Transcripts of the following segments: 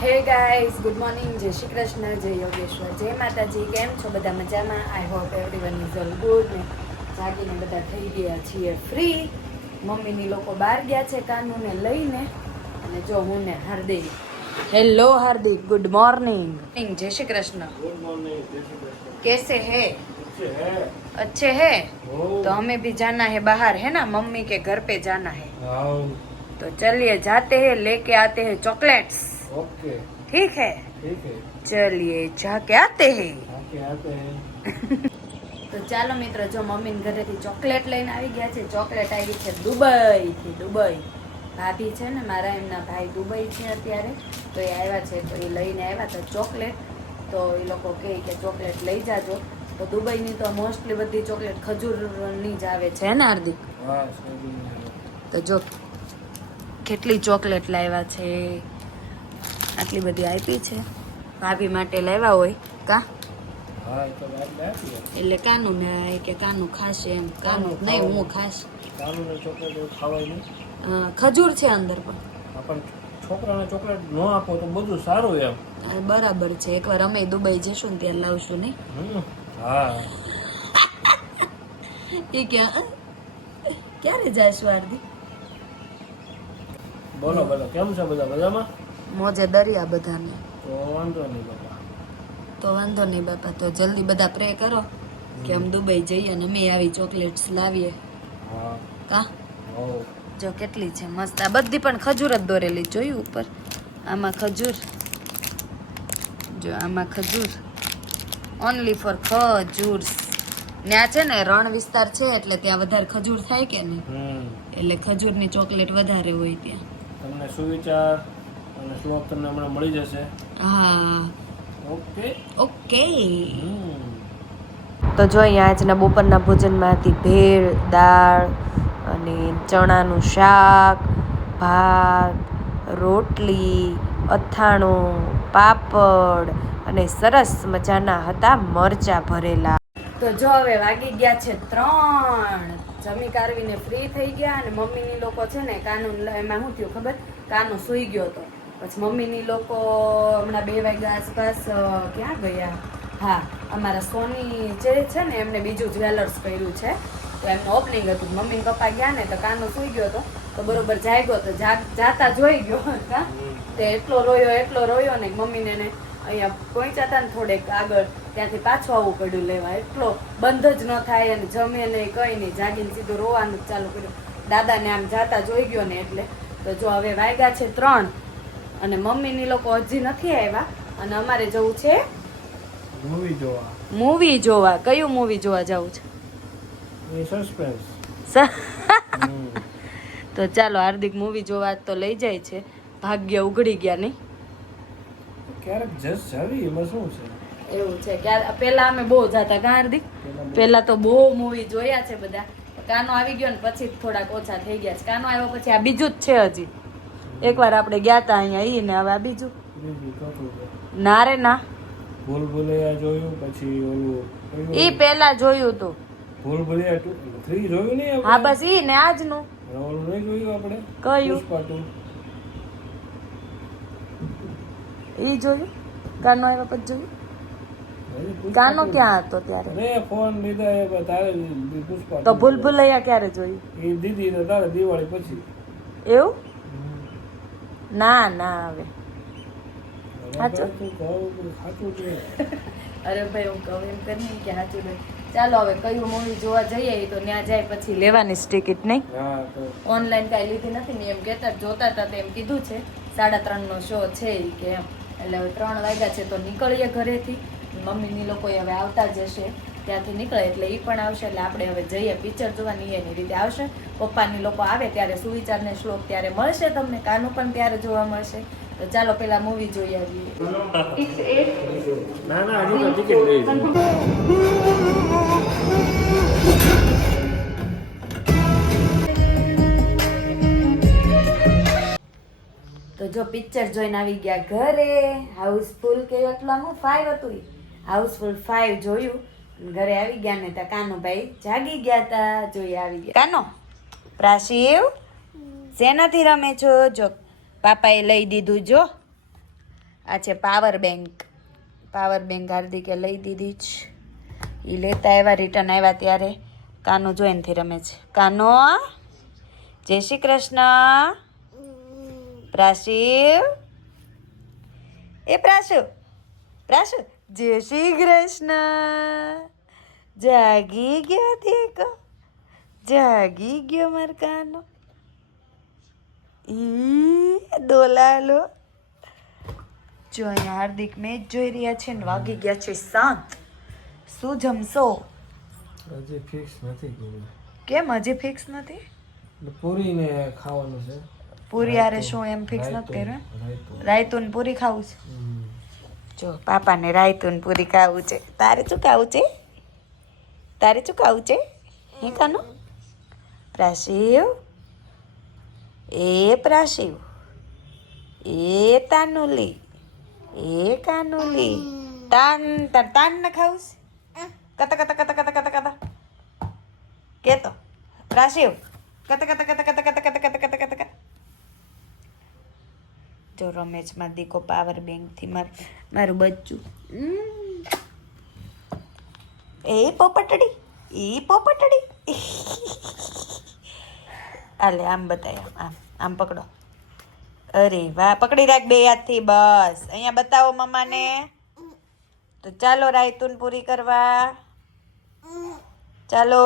Hey guys, good morning, જય શ્રી કૃષ્ણ, જય યોગેશ્વર, જય માતાજી. કેમ છો બધા? મજામાં? I hope everyone is all good. ને જાગીને બધા થઈ ગયા છીએ ફ્રી. મમ્મીની લોકો બહાર ગયા છે કાનુને લઈને. અને જો હું ને હાર્દિક. હેલો હાર્દિક, ગુડ મોર્નિંગ. જય શ્રી કૃષ્ણ. गुड मॉर्निंग, जय श्री कृष्ण। कैसे है? अच्छे हैं? अच्छे है? ओ। तो हमें भी जाना है बाहर, है ना? मम्मी के घर पे जाना है. आओ। तो चलिए जाते हैं, लेके आते हैं चॉकलेट्स. ओके। ठीक है, ठीक है। चलिए जाके आते हैं. आके आते हैं। તો ચાલો મિત્ર, જો મમ્મીને ઘરેથી ચોકલેટ લઈને આવી ગયા છે. ચોકલેટ આવી છે દુબઈથી. દુબઈ ભાભી છે ને મારા, એમના ભાઈ દુબઈ છે અત્યારે, તો એ આવ્યા છે. તો એ લઈને આવ્યા હતા ચોકલેટ. તો એ લોકો કહે કે ચોકલેટ લઈ જાજો. તો દુબઈની તો મોસ્ટલી બધી ચોકલેટ ખજૂરની જ આવે છે ને હાર્દિક? हाँ, सभी। તો જો કેટલી ચોકલેટ લાવ્યા છે, આટલી બધી આપી છે. ભાભી માટે લાવ્યા હોય કા, हाँ, तो बात में आती है। એટલે કાનું ને કે કાનું ખાશે એમ. કાનું નહીં, હું ખાશ. કાનૂ ને ચોકલેટ એવું ખાવાય નહીં. ખજૂર છે અંદર પણ. પણ છોકરાને ચોકલેટ ન આપો તો બધું સારું એમ. બરાબર છે, એકવાર અમે દુબઈ જશું ને ત્યારે લાવશું નહીં? હા. એ ક્યારે જઈશું હાર્દિક? બોલો બોલો, કેમ છે બધા? મજામાં? મોજે દરિયા બધાને. તો વાંધો નહીં બાપા. તો વાંધો નહીં બાપા, તો જલ્દી બધા પ્રે કરો કે અમે દુબઈ જઈએ અને અમે આવી ચોકલેટ્સ લાવીએ હા. કા. હો. જો કેટલી છે મસ્ત. આ બધી પણ ખજૂર જ દોરેલી, જોયું ઉપર? આમાં ખજૂર, જો આમાં ખજૂર, ઓનલી ફોર ખજૂર. ત્યાં છે ને રણ વિસ્તાર છે એટલે ત્યાં વધારે ખજૂર થાય કે નહીં, એટલે ખજૂરની ચોકલેટ વધારે હોય ત્યાં. તમને સુવિચાર અને શ્લોક તમને હમણાં મળી જશે. હા, ઓકે. ઓકે. તો જો અહીંયા આજના બપોરના ભોજનમાં હતી ભેળ, દાળ અને ચણાનું શાક, ભાત, રોટલી, અથાણું, પાપડ અને સરસ મજાના હતા મરચાં ભરેલા. તો જો હવે વાગી ગયા છે 3. જમી કારવીને ફ્રી થઈ ગયા. અને મમ્મીની લોકો છે ને કાનું, એમાં શું થયું ખબર? કાનું સૂઈ ગયો હતો. પછી મમ્મીની લોકો હમણાં 2 વાગ્યા આસપાસ ક્યાં ગયા? હા, અમારા સોની જે છે ને એમને બીજું જ્વેલર્સ કર્યું છે, તો એમનું ઓપનિંગ હતું. મમ્મી પપ્પા ગયા ને તો કાનો સૂઈ ગયો હતો. તો બરોબર જાગ્યો તો જાતા જોઈ ગયો કા, તે એટલો રોયો ને મમ્મીને ને અહીંયા પહોંચ્યા હતા ને થોડેક આગળ, ત્યાંથી પાછું આવવું પડ્યું લેવા. એટલો બંધ જ ન થાય અને જમે નહીં, કંઈ નહીં, જાગીને સીધું રોવાનું જ ચાલુ કર્યું. દાદાને આમ જાતા જોઈ ગયો ને એટલે. તો જો હવે વાગ્યા છે 3 અને મમ્મીની લોકો હજી નથી આવ્યા. અને અમારે જવું છે મૂવી જોવા. કયું મૂવી જોવા જવું છે? સસ્પેન્સ. તો ચાલો, હાર્દિક મૂવી જોવા તો લઈ જાય છે. ભાગ્ય ઉઘડી ગયા નહીં? ક્યારેક જસ જાવી, એમાં શું છે? એવું છે. ક્યારે પેલા અમે બહુ જતા કા હાર્દિક? પેલા તો બહુ મૂવી જોયા છે બધા. કાનો આવી ગયો ને પછી થોડાક ઓછા થઈ ગયા છે. કાનો આવ્યો પછી આ બીજું જ છે. હજી એકવાર આપણે ગયા તા અહીંયા, ઈ ને હવે આ બીજું. ના રે ના, ભૂલ ભુલૈયા જોયું, પછી ઓલું ઈ પેલા જોયું તું. ભૂલ ભુલૈયા 3 જોયું નહીં? હા બસ ઈ ને આજનું. ઓલું નહીં જોયું આપણે? કયું? પુષ્પા 2. ઈ જોયું? કાનો આવ્યા પછી જોયું? કાનો ક્યાં હતો ત્યારે? અરે ફોન લીધા એ તારે પુષ્પા તો ભૂલ ભુલૈયા ક્યારે જોયું? એ દીદી ને તારે દિવાળી પછી. એવું? ના ના, હવે સાચું છે. અરે ભાઈ, હું કહું એમ કરી કે સાચું ભાઈ. ચાલો હવે કયું મૂવી જોવા જઈએ એ તો ત્યાં જાય પછી લેવાની ટિકિટ નહીં. હા, તો ઓનલાઈન કાંઈ લીધી નથી ને, એમ કહેતા જોતા હતા તો એમ કીધું છે 3:30 શો છે ઈ કે એમ. એટલે હવે 3 વાગ્યા છે તો નીકળીએ ઘરેથી. મમ્મીની લોકો હવે આવતા જ હશે, ત્યાંથી નીકળે એટલે એ પણ આવશે. એટલે આપણે હવે જઈએ પિક્ચર જોવાની, એની રીતે આવશે. પપ્પાની લોકો આવે ત્યારે સુવિચાર ને શ્લોક ત્યારે મળશે તમને, કાનું પણ ત્યારે જોવા મળશે. તો ચાલો પેલા મૂવી જોઈ આવીએ. ના ના, હજી તો ટિકિટ લઈ છે. તો જો પિક્ચર જોઈને આવી ગયા ઘરે. હાઉસફુલ કે એટલામાં 5 હતું, હાઉસફુલ 5 જોયું. ઘરે આવી ગયા ને ત્યાં કાનુભાઈ જાગી ગયા તા. જોઈ આવી ગયા. કાનો પ્રાશિવ શેનાથી રમે છો? જો પાપાએ લઈ દીધું. જો આ છે પાવર બેંક હાર્દિકે લઈ દીધી જ. એ લેતા આવ્યા, રિટર્ન આવ્યા ત્યારે કાનો જોઈનથી રમે છે. કાનો જય શ્રી કૃષ્ણ. પ્રાશિવ એ પ્રાશુ જય શ્રી કૃષ્ણ. જાગી ગયો દેખો, જાગી ગયો માર કાનો. ઈ દોલાલો. જો અહીંયા હાર્દિક મેચ જોઈ રહ્યા છે ને વાગી ગયા છે 7. શું જમશો? હજી ફિક્સ નથી કર્યું. કેમ હજી ફિક્સ નથી? પૂરીને ખાવાનું છે. પૂરી હારે શું એમ ફિક્સ નથી કર્યું? રાયતું ને પૂરી ખાવું છે. જો પાપાને રાયતું ને પૂરી ખાવું છે. તારે શું ખાવું છે? હે કાનો? પ્રાશિવ એ પ્રાશિવ એ તાનુલી એ કાનુલી તાન ને ખાવું છે? કતા કેતો પ્રાશિવ કતા. જો રમેશમાં દીકો પાવર બેંક થી મારું બચ્ચું. એ પોપટડી આલે આમ બતાય, આમ પકડો. અરે વાહ, પકડી રાખ બે હાથથી. બસ અહીંયા બતાવો મમ્માને. તો ચાલો રાયતુન પૂરી કરવા. ચાલો.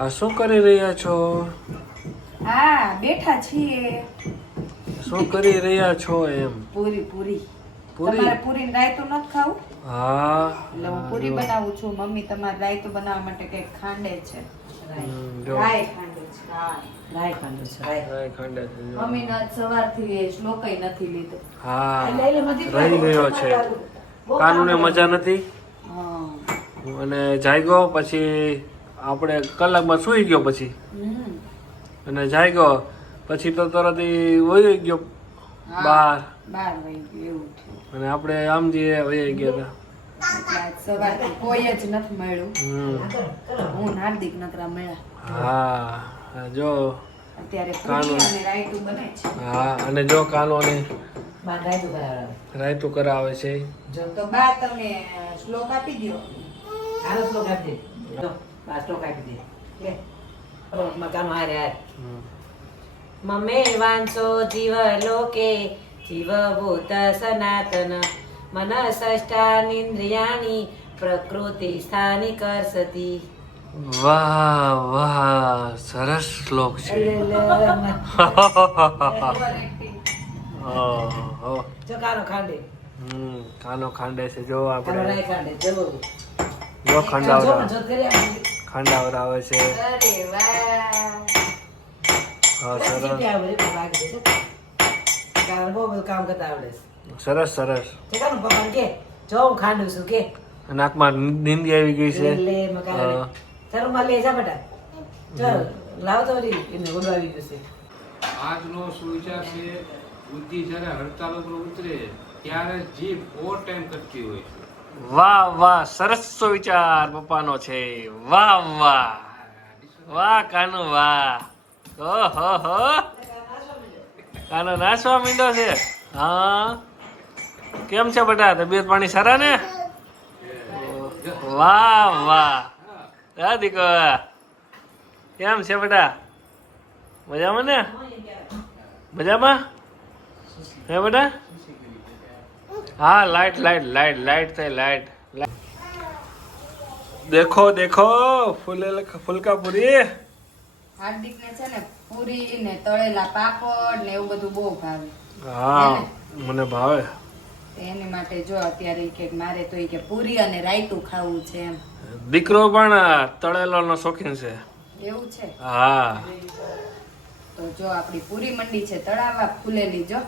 આ શું કરી રહ્યા છો? હા બેઠા છીએ. શું કરી રહ્યા છો એમ? પૂરી પૂરી? તમારે પૂરી રાયતું નથી ખાવું? હા એટલે હું પૂરી બનાવું છું. મમ્મી તમારે રાયતું બનાવવા માટે કઈક ખાંડે છે. જો રાય ખાંડે છે. રાય ખાંડે છે. રાય ખાંડે છે જો. મમ્મી ના સવારથી શ્લોકય નથી લીધો. હા રહી ગયો છે. કાનુને મજા નથી અને જાગ્યો પછી આપણે કલાકમાં સૂઈ ગયો પછી અને જાગ્યો પછી તો તરત વહી ગયો બહાર વહી ગયો એવું થયું. અને આપણે આમ જઈએ વહી ગયા એટલે આજ સવારથી કોઈ જ નથી મળ્યું. હતા. હું ને હાર્દિક નકરા મળ્યા. હા જો અત્યારે પૂરી અને રાયતું બને છે. હા અને જો કાનોને રાયતું કરાવે છે. તો બા તમે શ્લોક આપી દો. મમે વાંસો જીવ લોકે જીવભૂત સનાતન મનસષ્ટાનિન્દ્રિયાણિ પ્રકૃતિ સ્થાની કરસતી. વાહ વાહ સરસ શ્લોક છે. ઓહો. કાનો ખાંડે છે જો આપણે જો ખંડાવરાવે છે. અરે વાહ. હા સરસ સરસ. નાકમાં નીંદી આવી ગઈ છે. આજનો સુવિચાર છે બુદ્ધિ જ્યારે હડતાલ ઉપર ઉતરે ત્યારે જીભ ઓવર ટાઈમ કરતી હોય છે. વાહ વાહ સરસ વિચાર પપ્પાનો છે. વાહ વાહ વાહ કાનુ વાહ. ઓહો હો કાનો નાચવા માંડ્યો છે. હા કેમ છે બેટા, તબિયત પાણી સારા ને? વાહ વાહ દીકો કેમ છે બેટા? મજામાં ને? મજામાં હે બેટા? હા લાઈટ લાઈટ લાઈટ લાઈટ થઈ લાઈટ. દેખો દેખો ફુલકા પૂરી. હાર્દિક ને છે ને પૂરી ને તળેલા પાપડ ને એવું બધું બહુ ભાવે. હા મને ભાવે. એની માટે જો અત્યારે ઈ કે મારે તો ઈ કે પૂરી અને રાયતું ખાવું છે એમ. દીકરો પણ તળેલો નો શોખીન છે. એવું છે? હા તો જો આપણી પૂરી મંડી છે તળાવા ફૂલેલી. જો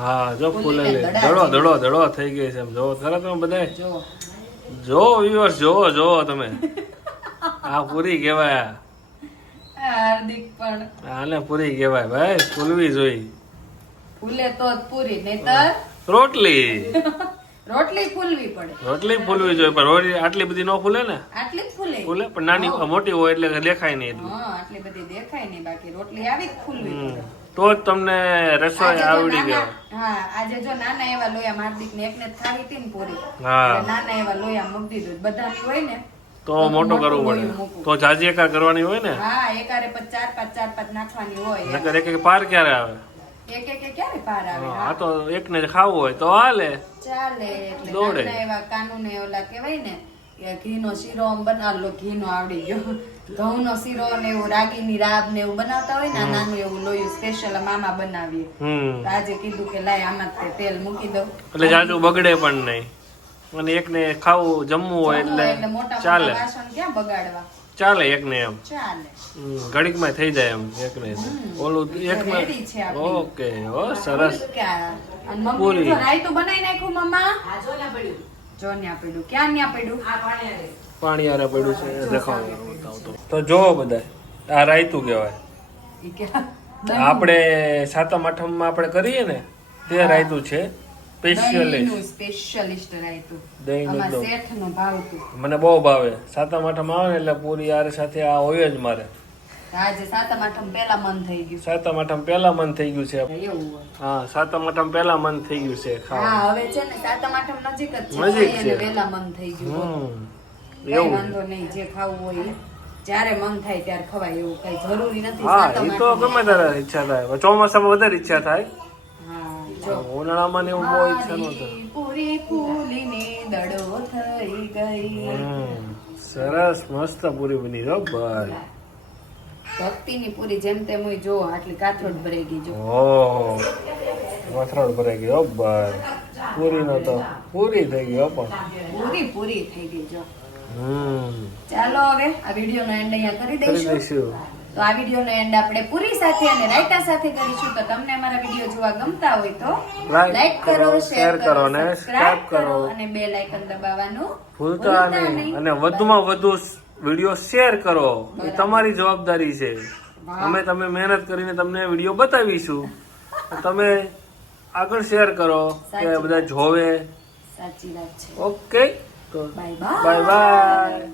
હા જો ફૂલેલી દડો દડો દડો થઈ ગઈ છે. જો ખરા તમે બધા જો જો વ્યુઅર્સ જોવો જોવો તમે. આ પૂરી કહેવાય. હાર્દિક પણ આને પૂરી કહેવાય ભાઈ. ફૂલવી જોઈ. ફૂલે તો જ પૂરી, નહીતર રોટલી. રોટલી ફૂલવી પડે. રોટલી ફૂલવી જોઈએ પણ રોટલી આટલી બધી ન ફૂલે ને. આટલી જ ફૂલે. ફૂલે પણ નાની મોટી હોય એટલે દેખાય નહીં એટલું. હા આટલી બધી દેખાય નહીં, બાકી રોટલી આવી જ ફૂલવી પડે. તો જ તમને રસોઈ આવડી ગયો. હા આજે જો નાના એવા લોયા હાર્દિક ને એકને જ ખાવી હતી ને પૂરી હા. એટલે નાના એવા લોયા મૂકી દીધું બધાની હોય ને તો મોટું કરવું લોયું પડે, મૂકવું. તો જાજી એકા કરવાની હોય ને. હા એકારે ચાર પાંચ નાખવાની હોય નકર એક એક પાર ક્યારે આવે? એક ક્યારે પાર આવે હા, હા. આ તો એકને જ ખાવું હોય તો હાલે. ચાલે એટલે દોડે. નાના એવા કાનુને ઓલા કહેવાય ને કે ઘીનો શીરો આમ બનાવલો ઘીનો આવડી ગયો ઘઉંનો શીરો ને એવું રાગીની રાબ ને એવું બનાવતા હોય ને આ નાનું એવું લોયું સ્પેશિયલ મામા બનાવીએ હમ તો આજે કીધું કે લાય આમાં તે તેલ મૂકી દઉં એટલે જાજુ બગડે પણ નહીં, અને એકને ખાવું જમવું હોય એટલે એટલે મોટા ચાલે. મોટા વાસણ ક્યાં બગાડવા ચાલે એકને એમ. ચાલે ઘડીકમાં થઈ જાય એમ એકને. ઓલું એકમાં. રેડી છે આપણી. ઓકે, ઓ સરસ. ક્યાં? અને મમ્મી પૂરી. જો રાયતું બનાવી નાખ્યું મમ્મા આ જો ને પડ્યું જો ન્યા પડ્યું ક્યાં ન્યા પડ્યું આ પાણી આવે પાણી આરે પડ્યું છે દેખાવ. તો જોવો બધા, આ રાયતું કહેવાય. ઈ કે આપણે સાતમ આઠમમાં આપણે કરીએ ને તે રાયતું છે સ્પેશિયલિસ્ટ. સ્પેશિયલિસ્ટ રાયતું દહીંનું આમાં એકદમ. શેઠનું ભાવતું મને બહુ ભાવે. સાતમ આઠમ આવે ને એટલે પૂરી આરે સાથે આ હોય જ મારે. આજે સાતમ આઠમ પહેલા મન થઈ ગયું સાતમ આઠમ પહેલા મન થઈ ગયું છે. એવું હોય હા, સાતમ આઠમ પહેલા મન થઈ ગયું છે ખાવા. હા હવે છે ને સાતમ આઠમ નજીક જ છે નજીક તો છે. એને પહેલા મન થઈ ગયું બોલો. હમ કઈ એવું. વાંધો નહીં જે ખાવું હોય ઈ. જ્યારે મન થાય ત્યારે ખવાય એવું કઈ જરૂરી નથી હા, સાતમ એ તો આઠમ. ગમે ત્યારે ઈચ્છા થાય. ચોમાસામાં વધારે ઈચ્છા થાય. હા જો ઉનાળામાં ને એવું બહુ ઈચ્છા ન થાય. મારી પૂરી ફૂલીને દડો થઈ ગઈ સરસ મસ્ત પૂરી બની જો ભાઈ. ભક્તિની પૂરી જેમ તેમ હોય જો આટલી કાથરોડ ભરાઈ ગઈ જો ઓહો, મથરાળ ભરાઈ ગયો ભાઈ. પૂરી નો તો પૂરી થઈ ગયો પણ. પૂરી થઈ ગઈ જો હમ ચાલો હવે આ વિડીયો નો એન્ડ અહીંયા કરી કરી દઈશું દઈશું. તો આ વિડીયો નો એન્ડ આપણે પૂરી સાથે અને રાયતા સાથે કરીશું તો તમને અમારા વિડીયો જોવા ગમતા હોય તો લાઈક કરો શેર કરો અને સબસ્ક્રાઇબ કરો. કરો અને બેલ આઇકન દબાવવાનું ભૂલતા નહીં. અને વધુમાં વધુ વિડીયો શેર કરો, એ તમારી જવાબદારી છે. તમે મહેનત કરીને તમને વિડીયો બતાવીશું, તો તમે આગળ શેર કરો કે બધા જોવે. સાચી વાત છે ઓકે, તો બાય બાય બાય બાય.